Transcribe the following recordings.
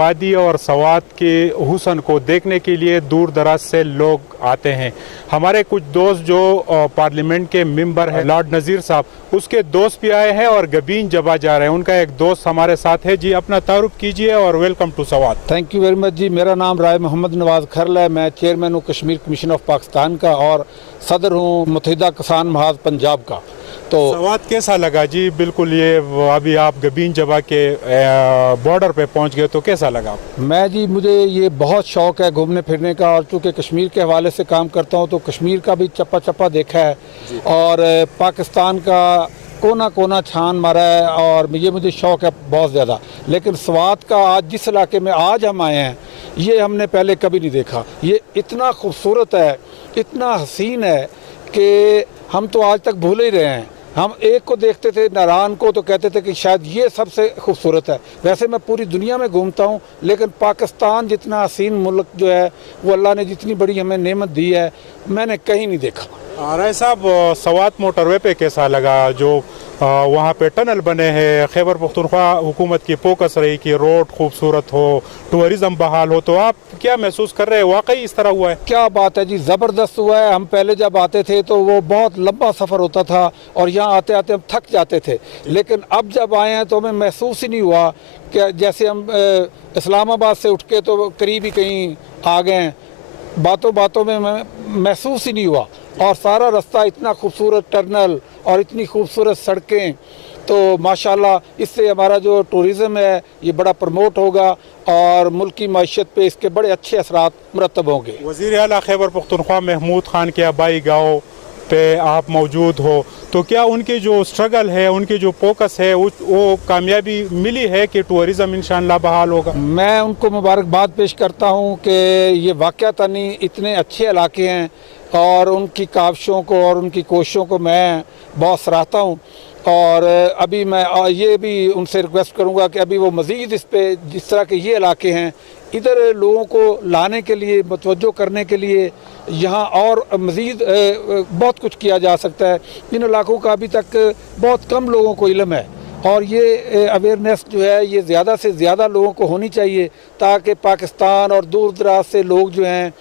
वादी और सवात के हुस्न को देखने के लिए दूर दराज से लोग आते हैं। हमारे कुछ दोस्त जो पार्लियामेंट के मेंबर हैं, लॉर्ड नज़ीर साहब, उसके दोस्त भी आए हैं और गबीन जबा जा रहे हैं। उनका एक दोस्त हमारे साथ है। जी, अपना तारुफ कीजिए और welcome to Swat. Thank you very much जी। मेरा नाम राय मोहम्मद नवाज खरल है। मैं चेयरमैन हूँ कश्मीर कमीशन ऑफ पाकिस्तान का और सदर हूँ मुत्तहिदा किसान महाज पंजाब का। तो सवात कैसा लगा जी? बिल्कुल, ये अभी आप गबीन जबा के बॉर्डर पे पहुंच गए, तो कैसा लगा? मैं जी, मुझे ये बहुत शौक़ है घूमने फिरने का, और चूँकि कश्मीर के हवाले से काम करता हूँ तो कश्मीर का भी चप्पा चप्पा देखा है और पाकिस्तान का कोना कोना छान मारा है, और ये मुझे शौक़ है बहुत ज़्यादा। लेकिन सवात का आज जिस इलाके में आज हम आए हैं, ये हमने पहले कभी नहीं देखा। ये इतना खूबसूरत है, इतना हसीन है कि हम तो आज तक भूल ही रहे हैं। हम एक को देखते थे, नारायण को, तो कहते थे कि शायद ये सबसे खूबसूरत है। वैसे मैं पूरी दुनिया में घूमता हूँ, लेकिन पाकिस्तान जितना हसीन मुल्क जो है, वो अल्लाह ने जितनी बड़ी हमें नेमत दी है, मैंने कहीं नहीं देखा। राय साहब, सवात मोटरवे पे कैसा लगा? जो वहाँ पे टनल बने हैं, खैबर पख्तूनख्वा हुकूमत की फोकस रही कि रोड खूबसूरत हो, टूरिज़्म बहाल हो, तो आप क्या महसूस कर रहे हैं? वाकई इस तरह हुआ है? क्या बात है जी, ज़बरदस्त हुआ है। हम पहले जब आते थे तो वो बहुत लंबा सफ़र होता था और यहाँ आते आते हम थक जाते थे, लेकिन अब जब आए हैं तो हमें महसूस ही नहीं हुआ कि जैसे हम इस्लामाबाद से उठ के तो करीब ही कहीं आ गए हैं। बातों बातों में महसूस ही नहीं हुआ, और सारा रास्ता इतना खूबसूरत टनल और इतनी खूबसूरत सड़कें, तो माशाल्लाह इससे हमारा जो टूरिज़्म है ये बड़ा प्रमोट होगा और मुल्क की मईशत पे इसके बड़े अच्छे असरात मुरतब होंगे। वज़ीर आला खैबर पख्तूनख्वा महमूद खान के आबाई गाँव पे आप मौजूद हो, तो क्या उनकी जो स्ट्रगल है, उनकी जो फोकस है, वो कामयाबी मिली है कि टूरिज़्म इंशाअल्लाह बहाल होगा? मैं उनको मुबारकबाद पेश करता हूँ कि ये वाक़यातन इतने अच्छे इलाके हैं और उनकी काविशों को और उनकी कोशिशों को मैं बहुत सराहता हूँ। और अभी मैं ये भी उनसे रिक्वेस्ट करूँगा कि अभी वो मज़ीद इस पे, जिस तरह के ये इलाके हैं, इधर लोगों को लाने के लिए, मुतवज्जो करने के लिए यहाँ और मज़ीद बहुत कुछ किया जा सकता है। इन इलाकों का अभी तक बहुत कम लोगों को इल्म है, और ये अवेयरनेस जो है ये ज़्यादा से ज़्यादा लोगों को होनी चाहिए, ताकि पाकिस्तान और दूर दराज से लोग जो हैं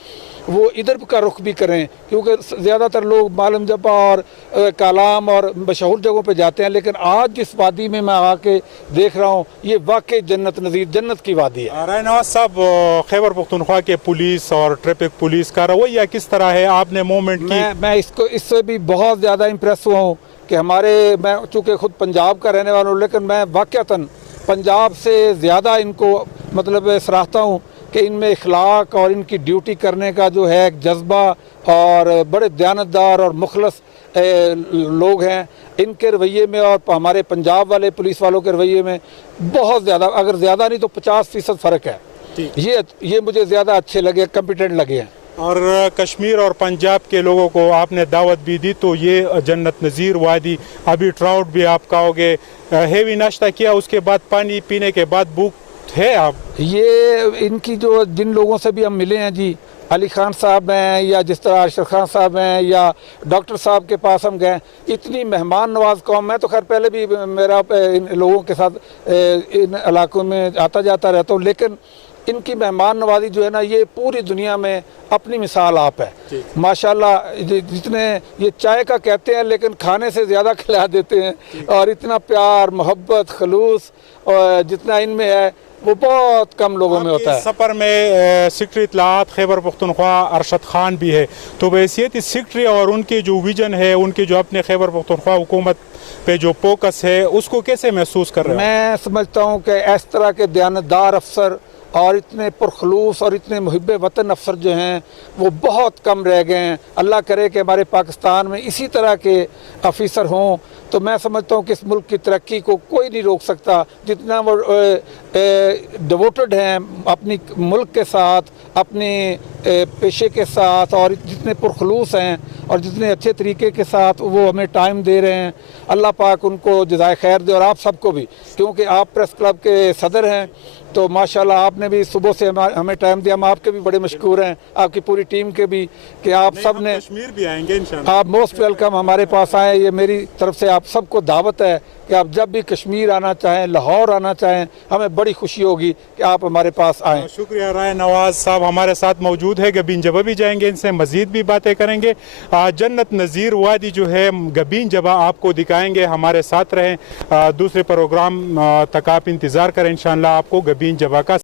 वो इधर का रुख भी करें, क्योंकि ज़्यादातर लोग मालूम जबा और कालाम और मशहूर जगहों पे जाते हैं, लेकिन आज जिस वादी में मैं आके देख रहा हूँ ये वाकई जन्नत नज़ीर, जन्नत की वादी है। राय नवाज साहब, खैबर पख्तूनख्वा के पुलिस और ट्रैफिक पुलिस का रवैया किस तरह है? आपने मूवमेंट की? मैं इससे भी बहुत ज़्यादा इम्प्रेस हुआ हूँ कि मैं चूँकि खुद पंजाब का रहने वाला हूँ, लेकिन मैं वाक़यातन पंजाब से ज़्यादा इनको मतलब सराहता हूँ कि इनमें इखलाक और इनकी ड्यूटी करने का जो है एक जज्बा, और बड़े दयानतदार और मुखलस लोग हैं। इनके रवैये में और हमारे पंजाब वाले पुलिस वालों के रवैये में बहुत ज़्यादा, अगर ज़्यादा नहीं तो 50% फ़र्क है। ये मुझे ज़्यादा अच्छे लगे, कॉम्पिटेंट लगे हैं। और कश्मीर और पंजाब के लोगों को आपने दावत भी दी, तो ये जन्नत नज़ीर वादी, अभी ट्राउट भी आप खाओगे, हेवी नाश्ता किया, उसके बाद पानी पीने के बाद भूख है आप? ये इनकी जो जिन लोगों से भी हम मिले हैं जी, अली खान साहब हैं या जिस तरह अरशद खान साहब हैं या डॉक्टर साहब के पास हम गए, इतनी मेहमान नवाज कौम। मैं तो खैर पहले भी मेरा इन लोगों के साथ इन इलाकों में आता जाता रहता हूँ, लेकिन इनकी मेहमान नवाजी जो है ना, ये पूरी दुनिया में अपनी मिसाल आप है माशाल्लाह। जितने ये चाय का कहते हैं लेकिन खाने से ज़्यादा खिला देते हैं, और इतना प्यार मोहब्बत खलूस और जितना इनमें है, वो बहुत कम लोगों में होता है। सफ़र में सेक्रेटरी इत्तलात खैबर पख्तूनख्वा अरशद खान भी है, तो बहैसियत सेक्रेटरी और उनके जो विजन है, उनके जो अपने खैबर पख्तूनख्वा हुकूमत पे जो फोकस है, उसको कैसे महसूस कर रहे हैं? मैं समझता हूँ कि इस तरह के दयानतदार अफसर और इतने पुरखलूस और इतने मुहिब वतन अफसर जो हैं वो बहुत कम रह गए हैं। अल्लाह करे कि हमारे पाकिस्तान में इसी तरह के अफसर हों, तो मैं समझता हूँ कि इस मुल्क की तरक्की को कोई नहीं रोक सकता। जितना वो डिवोटेड हैं अपनी मुल्क के साथ, अपने पेशे के साथ, और जितने पुरखलूस हैं और जितने अच्छे तरीके के साथ वो हमें टाइम दे रहे हैं, अल्लाह पाक उनको जज़ाए खैर दे। और आप सबको भी, क्योंकि आप प्रेस क्लब के सदर हैं, तो माशाल्लाह आपने भी सुबह से हमें टाइम दिया। हम आपके भी बड़े मशकूर हैं, आपकी पूरी टीम के भी, कि आप सब ने कश्मीर भी आएंगे इंशाल्लाह। आप मोस्ट वेलकम हमारे पास आए। ये मेरी तरफ से आप सबको दावत है कि आप जब भी कश्मीर आना चाहें, लाहौर आना चाहें, हमें बड़ी खुशी होगी कि आप हमारे पास आएँ। शुक्रिया। राय नवाज साहब हमारे साथ मौजूद है, गबीन जबा भी जाएंगे, इनसे मजीद भी बातें करेंगे। जन्नत नज़ीर वादी जो है गबीन जबा आपको दिखाएंगे, हमारे साथ रहें। दूसरे प्रोग्राम तक आप इंतज़ार करें, इंशाअल्लाह आपको गबीन जबा का